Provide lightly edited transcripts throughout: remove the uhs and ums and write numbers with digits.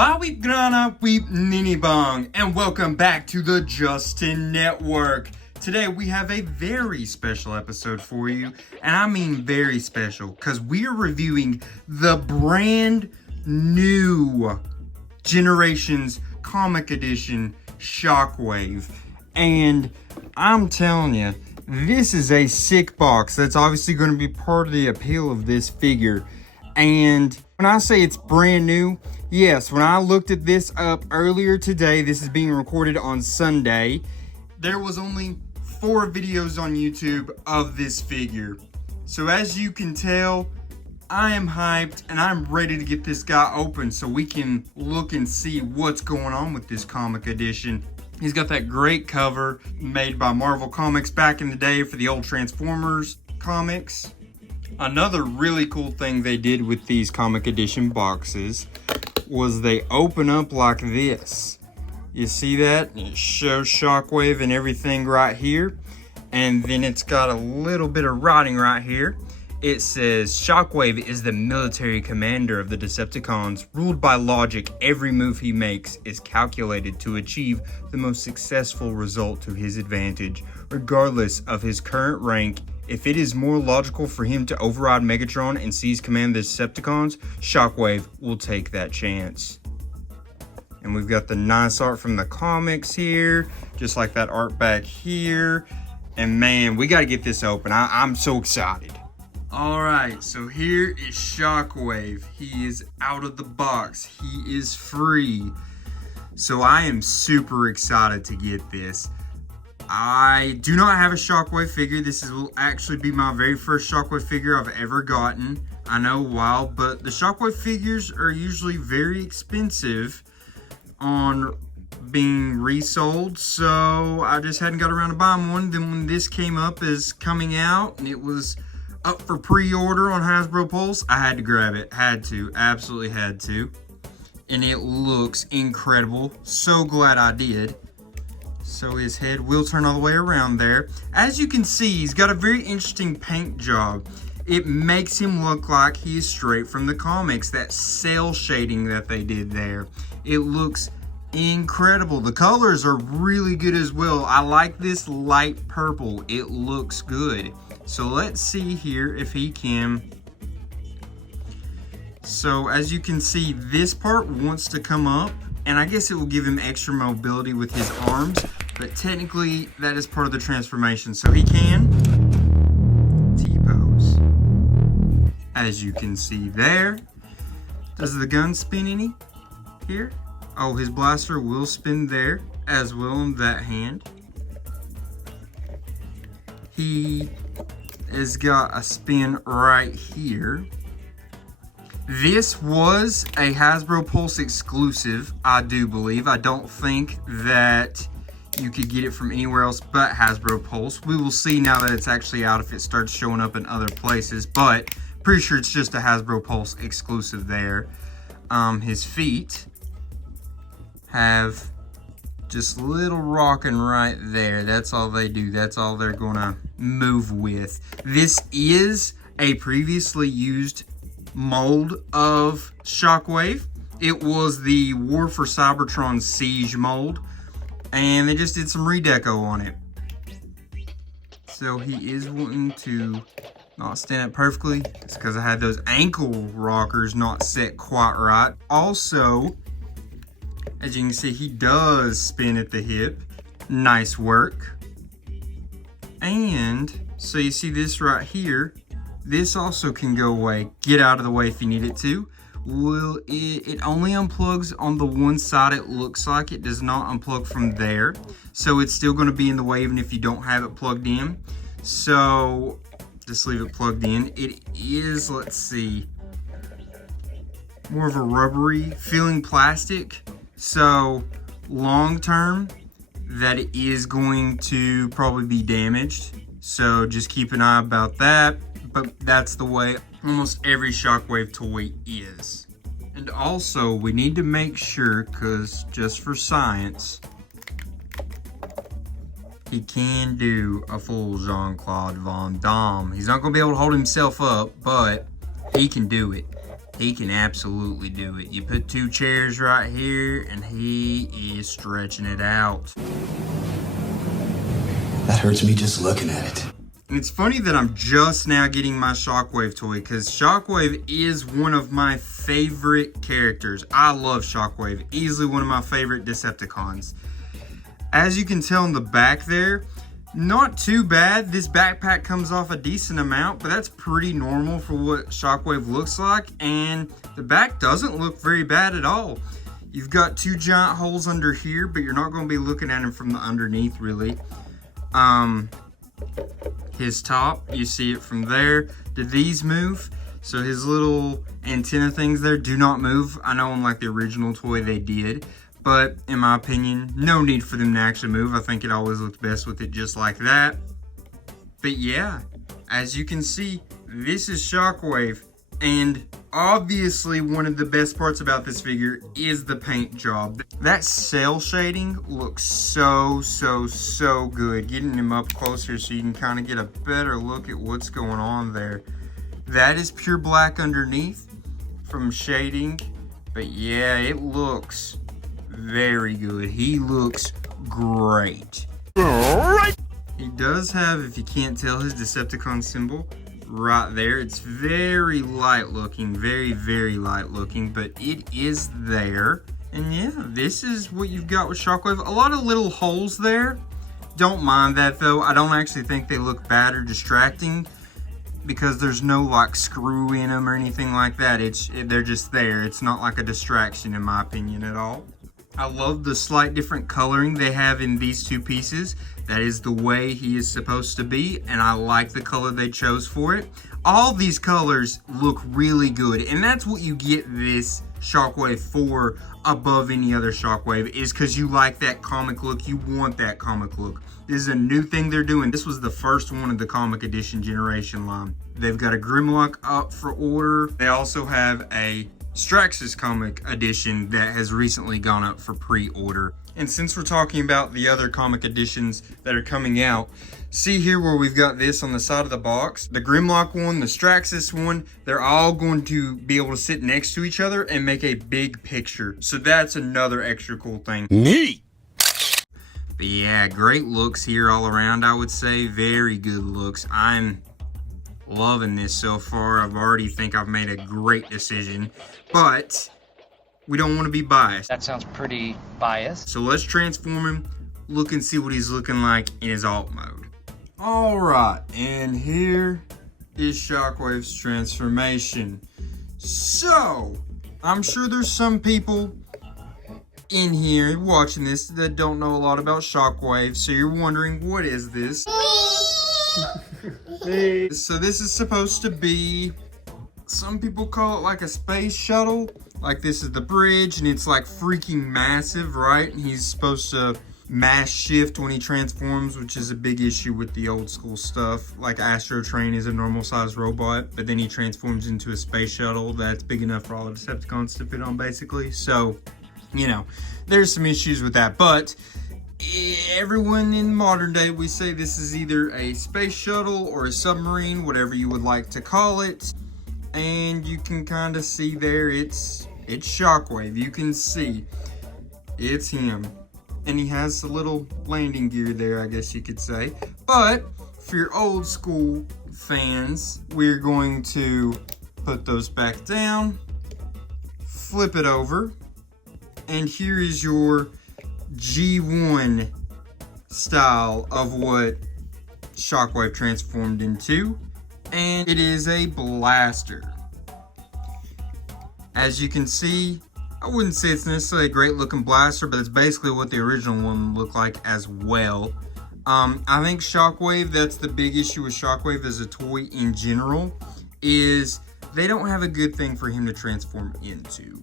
Bawip Grana Weep Ninibong, and welcome back to the Justin Network. Today we have a very special episode for you, and I mean very special, because we are reviewing the brand new Generations Comic Edition Shockwave. And I'm telling you, this is a sick box. That's obviously going to be part of the appeal of this figure. And when I say it's brand new, yes, when I looked at this up earlier today, this is being recorded on Sunday, there was only 4 videos on YouTube of this figure. So as you can tell, I am hyped and I'm ready to get this guy open so we can look and see what's going on with this comic edition. He's got that great cover made by Marvel Comics back in the day for the old Transformers comics. Another really cool thing they did with these comic edition boxes was they open up like this. You see that? It shows Shockwave and everything right here. And then it's got a little bit of writing right here. It says, Shockwave is the military commander of the Decepticons. Ruled by logic, every move he makes is calculated to achieve the most successful result to his advantage. Regardless of his current rank, if it is more logical for him to override Megatron and seize command of the Decepticons, Shockwave will take that chance. And we've got the nice art from the comics here, just like that art back here. And man, we got to get this open. I'm so excited. Alright, so here is Shockwave. He is out of the box. He is free. So I am super excited to get this. I do not have a Shockwave figure. This will actually be my very first Shockwave figure I've ever gotten. I know, wow, but the Shockwave figures are usually very expensive on being resold, so I just hadn't got around to buying one. Then when this came up as coming out and it was up for pre-order on Hasbro Pulse, I had to grab it. Had to, absolutely had to. And it looks incredible. So glad I did. So his head will turn all the way around there. As you can see, he's got a very interesting paint job. It makes him look like he is straight from the comics. That cell shading that they did there. It looks incredible. The colors are really good as well. I like this light purple. It looks good. So let's see here if he can. So as you can see, this part wants to come up, and I guess it will give him extra mobility with his arms, but technically that is part of the transformation. So he can T-pose. As you can see there. Does the gun spin any here? Oh, his blaster will spin there as well in that hand. He has got a spin right here. This was a Hasbro Pulse exclusive, I do believe. I don't think that you could get it from anywhere else but Hasbro Pulse. We will see now that it's actually out if it starts showing up in other places, but pretty sure it's just a Hasbro Pulse exclusive there. His feet have just little rocking right there. That's all they do. That's all they're gonna move with. This is a previously used mold of Shockwave. It was the War for Cybertron Siege mold, and they just did some redeco on it. So he is wanting to not stand up perfectly. It's because I had those ankle rockers not set quite right. Also, as you can see, he does spin at the hip. Nice work. And so you see this right here. This also can go away. Get out of the way if you need it to. It only unplugs on the one side, it looks like. It does not unplug from there. So it's still going to be in the way even if you don't have it plugged in. So just leave it plugged in. It is, let's see, more of a rubbery feeling plastic. So long term, that it is going to probably be damaged. So just keep an eye about that. But that's the way almost every Shockwave toy is. And also, we need to make sure, because just for science, he can do a full Jean-Claude Van Damme. He's not going to be able to hold himself up, but he can do it. he can absolutely do it. You put 2 chairs right here, and he is stretching it out. That hurts me just looking at it. And it's funny that I'm just now getting my Shockwave toy, because Shockwave is one of my favorite characters. I love Shockwave, easily one of my favorite Decepticons. As you can tell in the back there, not too bad. This backpack comes off a decent amount, but that's pretty normal for what Shockwave looks like. And the back doesn't look very bad at all. You've got 2 giant holes under here, but you're not going to be looking at him from the underneath, really. His top, you see it from there. Did these move? So his little antenna things there do not move. I know on like the original toy they did. But in my opinion, no need for them to actually move. I think it always looks best with it just like that. But yeah, as you can see, this is Shockwave. And obviously one of the best parts about this figure is the paint job. That cell shading looks so good. Getting him up closer so you can kind of get a better look at what's going on there. That is pure black underneath from shading. But yeah, it looks very good. He looks great. Alright. He does have, if you can't tell, his Decepticon symbol right there. It's very light looking, very light looking, but it is there. And yeah, this is what you've got with Shockwave. A lot of little holes there. Don't mind that though. I don't actually think they look bad or distracting, because there's no like screw in them or anything like that. They're just there. It's not like a distraction in my opinion at all. I love the slight different coloring they have in these 2 pieces. That is the way he is supposed to be, and I like the color they chose for it. All these colors look really good, and that's what you get this Shockwave for above any other Shockwave, is because you like that comic look. You want that comic look. This is a new thing they're doing. This was the first one of the comic edition generation line. They've got a Grimlock up for order. They also have a Straxus comic edition that has recently gone up for pre-order. And since we're talking about the other comic editions that are coming out, see here where we've got this on the side of the box, the Grimlock one, the Straxus one, they're all going to be able to sit next to each other and make a big picture. So that's another extra cool thing. Neat. But yeah, great looks here all around, I would say. Very good looks. I'm loving this so far. I've already think I've made a great decision, but we don't want to be biased. That sounds pretty biased. So let's transform him, look and see what he's looking like in his alt mode. All right, and here is Shockwave's transformation. So, I'm sure there's some people in here watching this that don't know a lot about Shockwave, so you're wondering, what is this? So this is supposed to be, some people call it like a space shuttle. Like this is the bridge and it's like freaking massive, right? And he's supposed to mass shift when he transforms, which is a big issue with the old school stuff. Like Astro Train is a normal sized robot, but then he transforms into a space shuttle that's big enough for all the Decepticons to fit on basically. So, you know, there's some issues with that, but everyone in modern day, we say this is either a space shuttle or a submarine, whatever you would like to call it. And you can kind of see there, it's Shockwave. You can see it's him. And he has a little landing gear there, I guess you could say. But for your old school fans, we're going to put those back down, flip it over, and here is your G1 style of what Shockwave transformed into, and it is a blaster. As you can see, I wouldn't say it's necessarily a great looking blaster, but it's basically what the original one looked like as well. I think Shockwave, that's the big issue with Shockwave as a toy in general, is they don't have a good thing for him to transform into.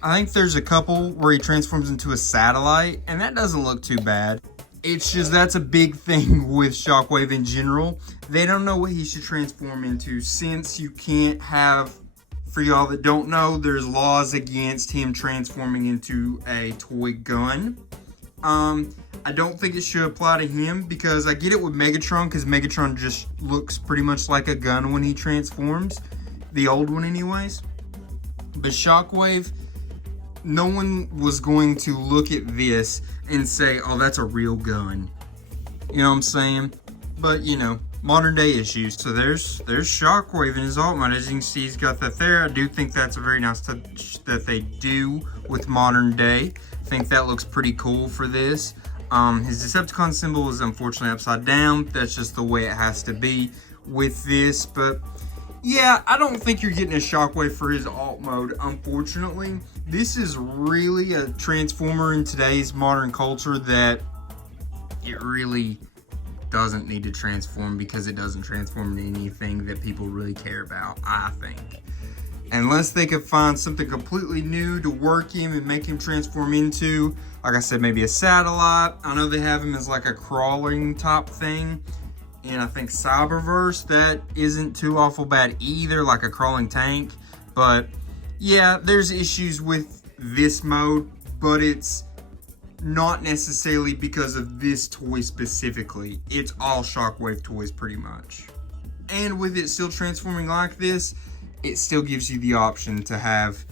I think there's a couple where he transforms into a satellite, and that doesn't look too bad. It's just that's a big thing with Shockwave in general. They don't know what he should transform into, since you can't have, for y'all that don't know, there's laws against him transforming into a toy gun. I don't think it should apply to him, because I get it with Megatron, because Megatron just looks pretty much like a gun when he transforms. The old one anyways. But Shockwave, no one was going to look at this and say, oh, that's a real gun. You know what I'm saying? But, you know, modern day issues. So there's Shockwave in his alt mode. As you can see, he's got that there. I do think that's a very nice touch that they do with modern day. I think that looks pretty cool for this. His Decepticon symbol is unfortunately upside down. That's just the way it has to be with this. But yeah, I don't think you're getting a Shockwave for his alt mode, unfortunately. This is really a Transformer in today's modern culture that it really doesn't need to transform, because it doesn't transform into anything that people really care about, I think. Unless they could find something completely new to work him and make him transform into, like I said, maybe a satellite. I know they have him as like a crawling top thing. And I think Cyberverse, that isn't too awful bad either, like a crawling tank. But yeah, there's issues with this mode, but it's not necessarily because of this toy specifically. It's all Shockwave toys pretty much. And with it still transforming like this, it still gives you the option to have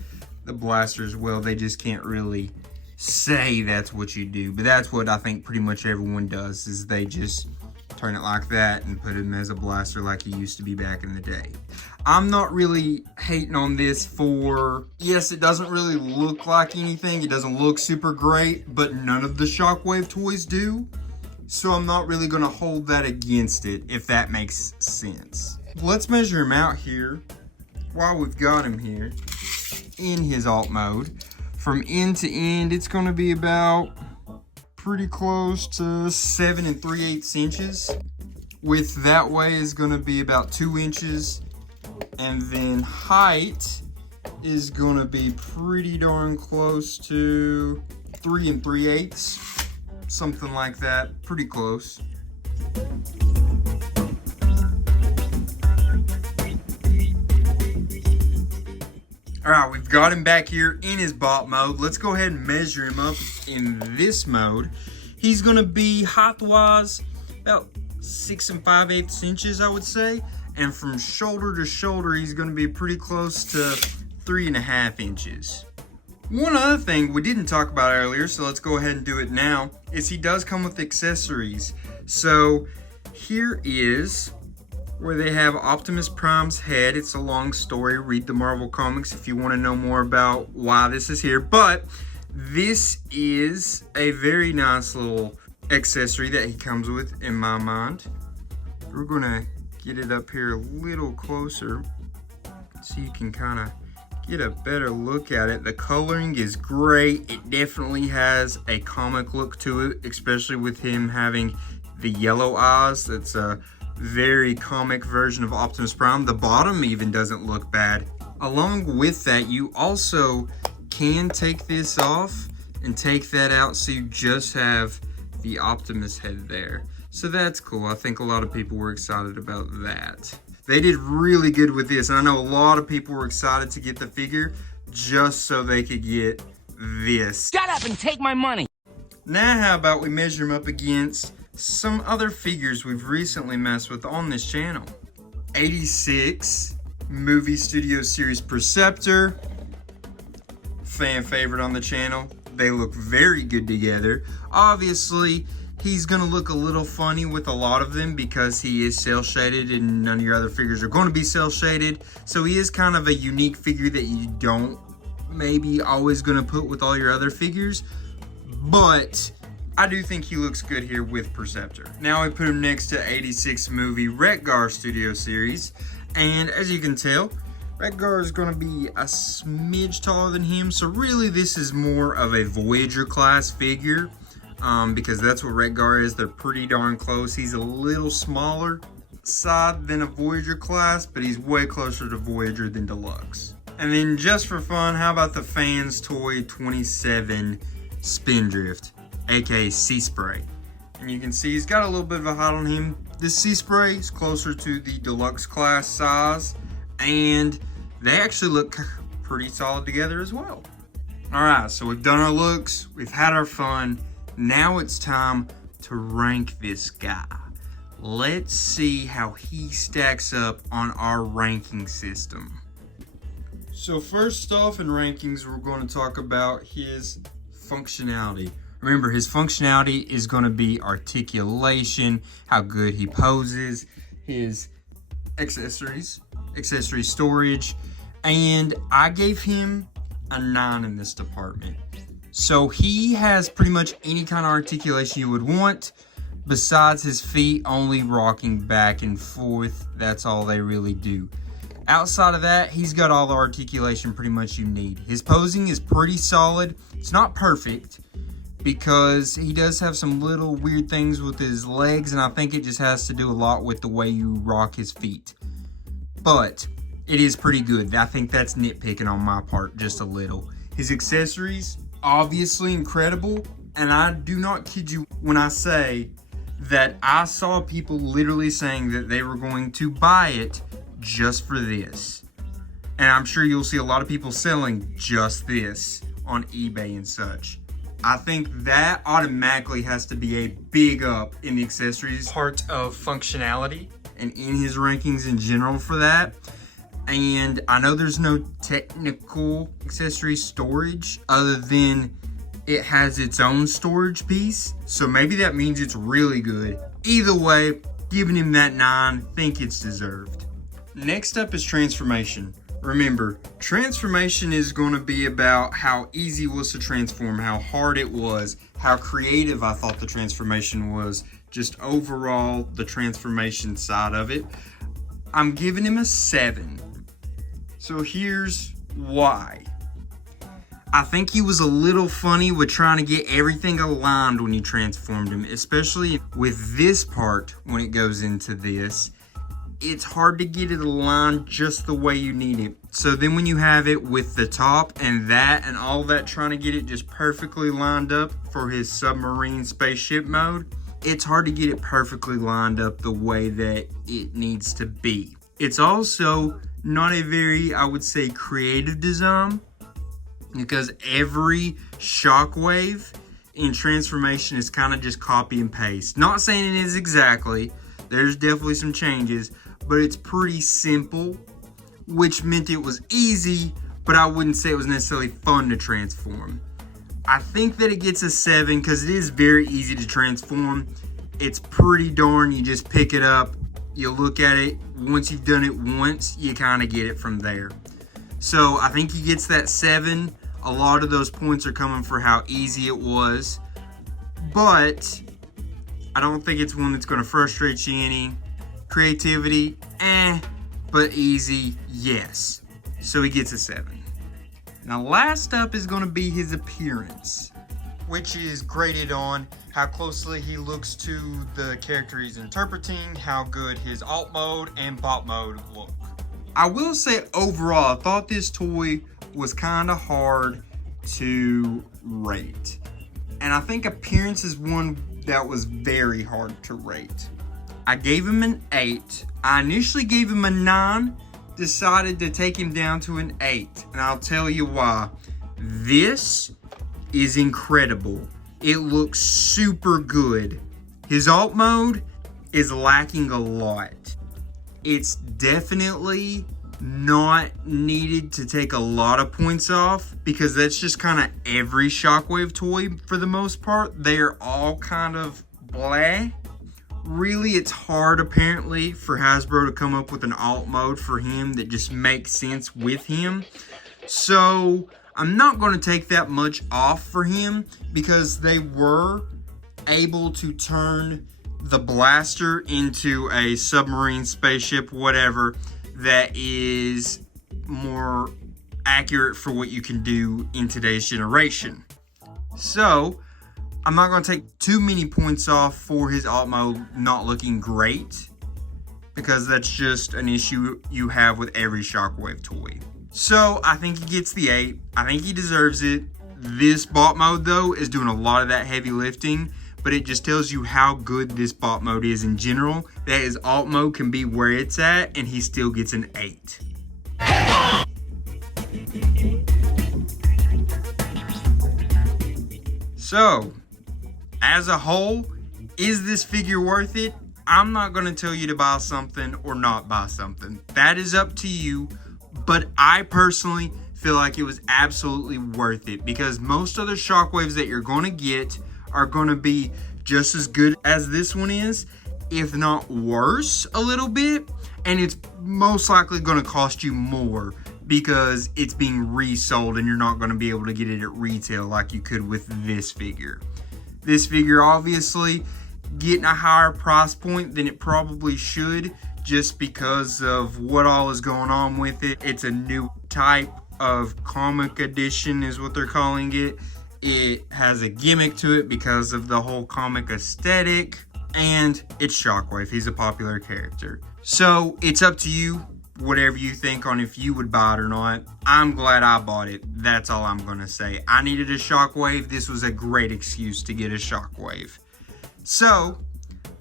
the blaster as well. They just can't really say that's what you do, but that's what I think pretty much everyone does, is they just turn it like that and put him as a blaster like he used to be back in the day. I'm not really hating on this for, yes, it doesn't really look like anything. It doesn't look super great, but none of the Shockwave toys do. So I'm not really gonna hold that against it, if that makes sense. Let's measure him out here while we've got him here in his alt mode. From end to end, it's gonna be about pretty close to 7 3/8 inches. Width that way is gonna be about 2 inches. And then height is gonna be pretty darn close to 3 3/8. Something like that, pretty close. All right, we've got him back here in his bot mode. Let's go ahead and measure him up in this mode. He's gonna be height-wise about 6 5/8 inches, I would say. And from shoulder to shoulder, he's gonna be pretty close to 3.5 inches. One other thing we didn't talk about earlier, so let's go ahead and do it now, is he does come with accessories. So here is where they have Optimus Prime's head. It's a long story. Read the Marvel comics if you want to know more about why this is here. But this is a very nice little accessory that he comes with, in my mind. We're going to get it up here a little closer so you can kind of get a better look at it. The coloring is great. It definitely has a comic look to it, especially with him having the yellow eyes. That's a very comic version of Optimus Prime. The bottom even doesn't look bad. Along with that, you also can take this off and take that out, so you just have the Optimus head there. So that's cool. I think a lot of people were excited about that. They did really good with this, and I know a lot of people were excited to get the figure just so they could get this. Shut up and take my money. Now how about we measure him up against some other figures we've recently messed with on this channel. 86 Movie Studio Series Perceptor, fan favorite on the channel. They look very good together. Obviously, he's gonna look a little funny with a lot of them because he is cel shaded and none of your other figures are gonna be cel shaded. So he is kind of a unique figure that you don't maybe always gonna put with all your other figures, but I do think he looks good here with Perceptor. Now we put him next to 86 Movie Retgar Studio Series, and as you can tell, Retgar is going to be a smidge taller than him, so really this is more of a Voyager class figure, because that's what Retgar is. They're pretty darn close. He's a little smaller side than a Voyager class, but he's way closer to Voyager than Deluxe. And then just for fun, how about the Fans Toy 27 Spindrift, aka Sea Spray? And you can see he's got a little bit of a height on him. This Sea Spray is closer to the Deluxe class size, and they actually look pretty solid together as well. Alright, so we've done our looks, we've had our fun. Now it's time to rank this guy. Let's see how he stacks up on our ranking system. So first off in rankings, we're going to talk about his functionality. Remember, his functionality is going to be articulation, how good he poses, his accessory storage, and I gave him a 9 in this department. So he has pretty much any kind of articulation you would want, besides his feet only rocking back and forth. That's all they really do. Outside of that, he's got all the articulation pretty much you need. His posing is pretty solid. It's not perfect because he does have some little weird things with his legs, and I think it just has to do a lot with the way you rock his feet. But it is pretty good. I think that's nitpicking on my part just a little. His accessories, obviously incredible, and I do not kid you when I say that I saw people literally saying that they were going to buy it just for this. And I'm sure you'll see a lot of people selling just this on eBay and such. I think that automatically has to be a big up in the accessories part of functionality and in his rankings in general for that. And I know there's no technical accessory storage other than it has its own storage piece. So maybe that means it's really good. Either way, giving him that 9, think it's deserved. Next up is transformation. Remember, transformation is going to be about how easy it was to transform, how hard it was, how creative I thought the transformation was, just overall the transformation side of it. I'm giving him a 7. So here's why. I think he was a little funny with trying to get everything aligned when you transformed him, especially with this part when it goes into this. It's hard to get it aligned just the way you need it. So then when you have it with the top and that and all that, trying to get it just perfectly lined up for his submarine spaceship mode, it's hard to get it perfectly lined up the way that it needs to be. It's also not a very, I would say, creative design, because every Shockwave in transformation is kind of just copy and paste. Not saying it is exactly, there's definitely some changes, but it's pretty simple, which meant it was easy, but I wouldn't say it was necessarily fun to transform. I think that it gets a 7 because it is very easy to transform. It's pretty darn, you just pick it up, you look at it, once you've done it once, you kind of get it from there. So I think he gets that 7. A lot of those points are coming for how easy it was, but I don't think it's one that's going to frustrate you any. Creativity, but easy, yes. So he gets a 7. Now last up is going to be his appearance, which is graded on how closely he looks to the character he's interpreting, how good his alt mode and bot mode look. I will say overall, I thought this toy was kind of hard to rate. And I think appearance is one that was very hard to rate. I gave him an 8. I initially gave him a 9, decided to take him down to an 8. And I'll tell you why. This is incredible. It looks super good. His alt mode is lacking a lot. It's definitely not needed to take a lot of points off, because that's just kind of every Shockwave toy for the most part. They're all kind of blah. Really, it's hard apparently for Hasbro to come up with an alt mode for him that just makes sense with him. So I'm not going to take that much off for him, because they were able to turn the blaster into a submarine, spaceship, whatever, that is more accurate for what you can do in today's generation. So I'm not going to take too many points off for his alt mode not looking great, because that's just an issue you have with every Shockwave toy. So I think he gets the 8. I think he deserves it. This bot mode though is doing a lot of that heavy lifting, but it just tells you how good this bot mode is in general, that his alt mode can be where it's at and he still gets an 8. So, as a whole, is this figure worth it? I'm not going to tell you to buy something or not buy something. That is up to you, But I personally feel like it was absolutely worth it because most other Shockwaves that you're going to get are going to be just as good as this one is, if not worse a little bit. And it's most likely going to cost you more because it's being resold and you're not going to be able to get it at retail like you could with this figure. This figure obviously getting a higher price point than it probably should just because of what all is going on with it. It's a new type of comic edition is what they're calling it. It has a gimmick to it because of the whole comic aesthetic, and it's Shockwave. He's a popular character. So it's up to you, whatever you think on if you would buy it or not. I'm glad I bought it. That's all I'm going to say. I needed a Shockwave. This was a great excuse to get a Shockwave. So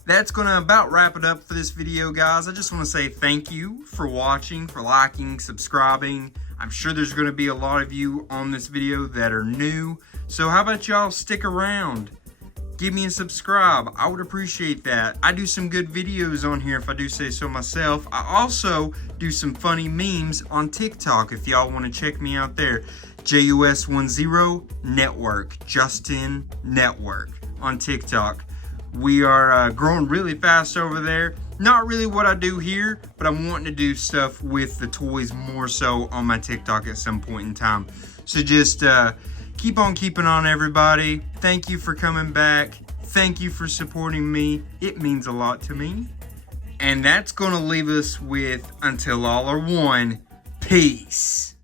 that's going to about wrap it up for this video, guys. I just want to say thank you for watching, for liking, subscribing. I'm sure there's going to be a lot of you on this video that are new. So how about y'all stick around? Give me a subscribe. I would appreciate that. I do some good videos on here if I do say so myself. I also do some funny memes on TikTok if y'all want to check me out there. JUS10 Network, Justin Network on TikTok. We are growing really fast over there. Not really what I do here, but I'm wanting to do stuff with the toys more so on my TikTok at some point in time. So just keep on keeping on, everybody. Thank you for coming back. Thank you for supporting me. It means a lot to me. And that's going to leave us with, until all are one, peace.